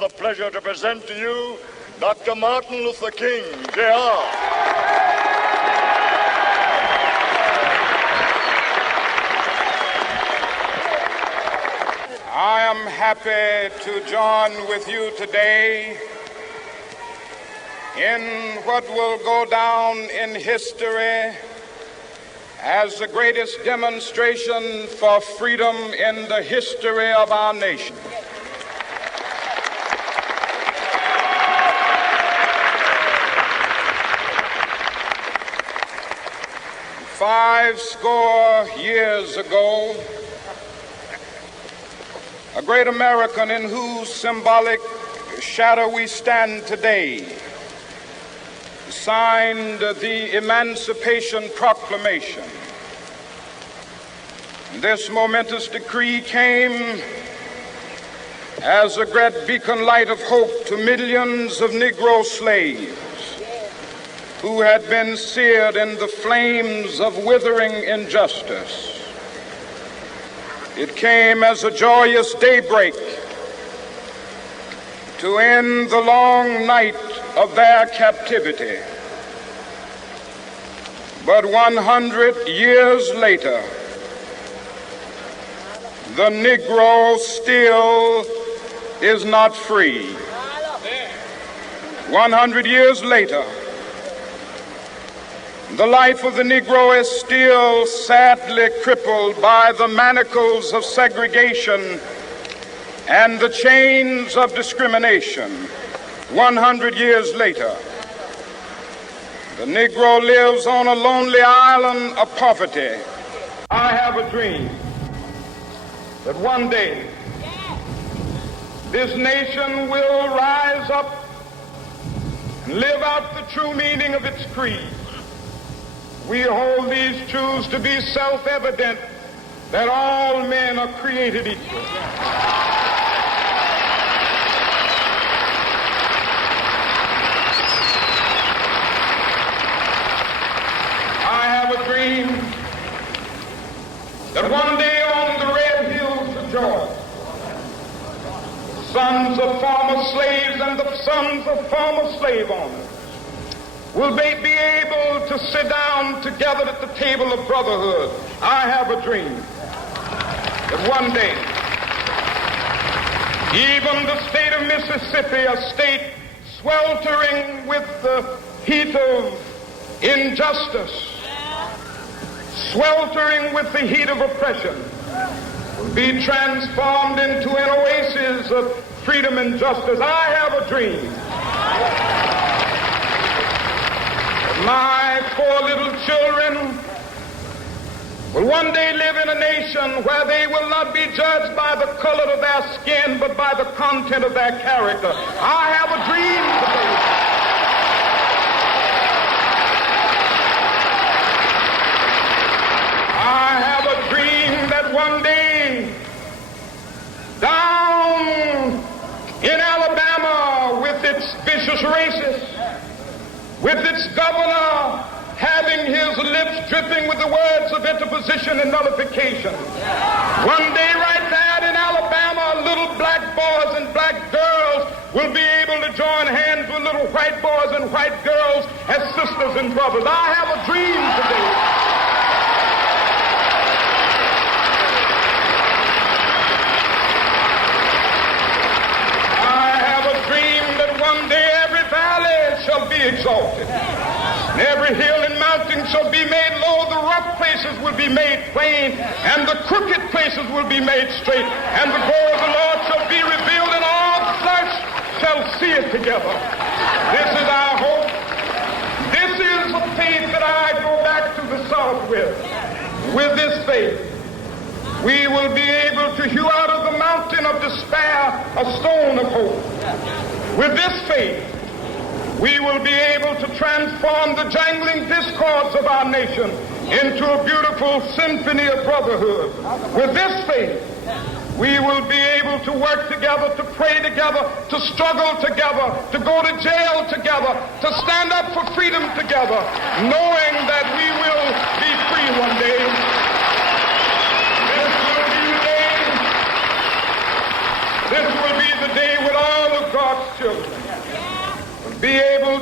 the pleasure to present to you Dr. Martin Luther King, Jr. I am happy to join with you today in what will go down in history as the greatest demonstration for freedom in the history of our nation. Five score years ago, a great American in whose symbolic shadow we stand today signed the Emancipation Proclamation. This momentous decree came as a great beacon light of hope to millions of Negro slaves who had been seared in the flames of withering injustice. It came as a joyous daybreak to end the long night of their captivity. But 100 years later, the Negro still is not free. 100 years later, the life of the Negro is still sadly crippled by the manacles of segregation and the chains of discrimination. 100 years later, the Negro lives on a lonely island of poverty. I have a dream that one day this nation will rise up and live out the true meaning of its creed. We hold these truths to be self-evident, that all men are created equal. I have a dream that one day on the red hills of Georgia, the sons of former slaves and the sons of former slave owners will they be able to sit down together at the table of brotherhood. I have a dream that one day, even the state of Mississippi, a state sweltering with the heat of injustice, sweltering with the heat of oppression, will be transformed into an oasis of freedom and justice. I have a dream. My four little children will one day live in a nation where they will not be judged by the color of their skin, but by the content of their character. I have a dream today. I have a dream that one day, down in Alabama, with its vicious racists, with its governor having his lips dripping with the words of interposition and nullification. One day right there in Alabama, little black boys and black girls will be able to join hands with little white boys and white girls as sisters and brothers. I have a dream today. I have a dream that one day every valley shall be exalted, and every hill and mountain shall be made low. The rough places will be made plain, and the crooked places will be made straight, and the glory of the Lord shall be revealed, and all flesh shall see it together. This is our hope. This is the faith that I go back to the South with. With this faith, we will be able to hew out of the mountain of despair a stone of hope. With this faith, we will be able to transform the jangling discords of our nation into a beautiful symphony of brotherhood. With this faith, we will be able to work together, to pray together, to struggle together, to go to jail together, to stand up for freedom together, knowing that we will be free one day. This will be the day when all of God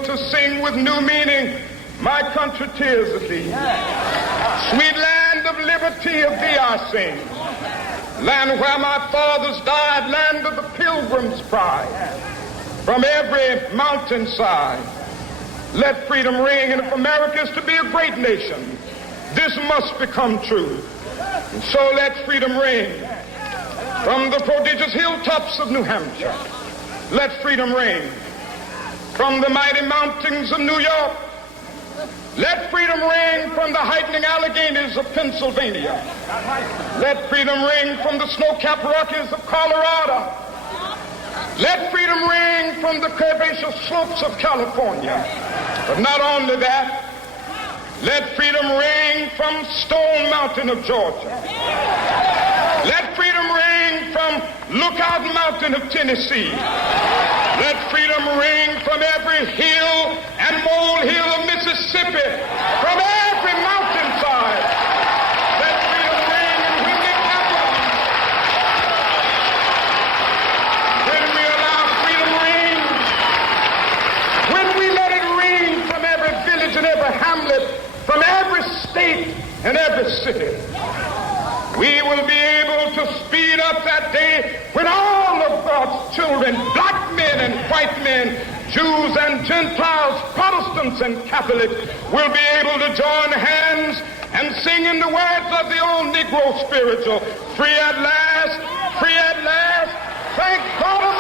to sing with new meaning, my country, tears of thee. Sweet land of liberty, of thee I sing. Land where my fathers died, land of the pilgrim's pride. From every mountainside, let freedom ring. And if America is to be a great nation, this must become true. And so let freedom ring. From the prodigious hilltops of New Hampshire, let freedom ring. From the mighty mountains of New York, let freedom ring. From the heightening Alleghenies of Pennsylvania, let freedom ring. From the snow-capped Rockies of Colorado, let freedom ring. From the curvaceous slopes of California. But not only that, let freedom ring from Stone Mountain of Georgia. Let freedom ring from Lookout Mountain of Tennessee. Let freedom ring from every hill and molehill of Mississippi, from every mountainside. Let freedom ring, and when it happens, when we allow freedom ring, when we let it ring from every village and every hamlet, from every state and every city, we will be able to speed up that day when all of God's children, black men and white men, Jews and Gentiles, Protestants and Catholics, will be able to join hands and sing in the words of the old Negro spiritual, free at last, thank God.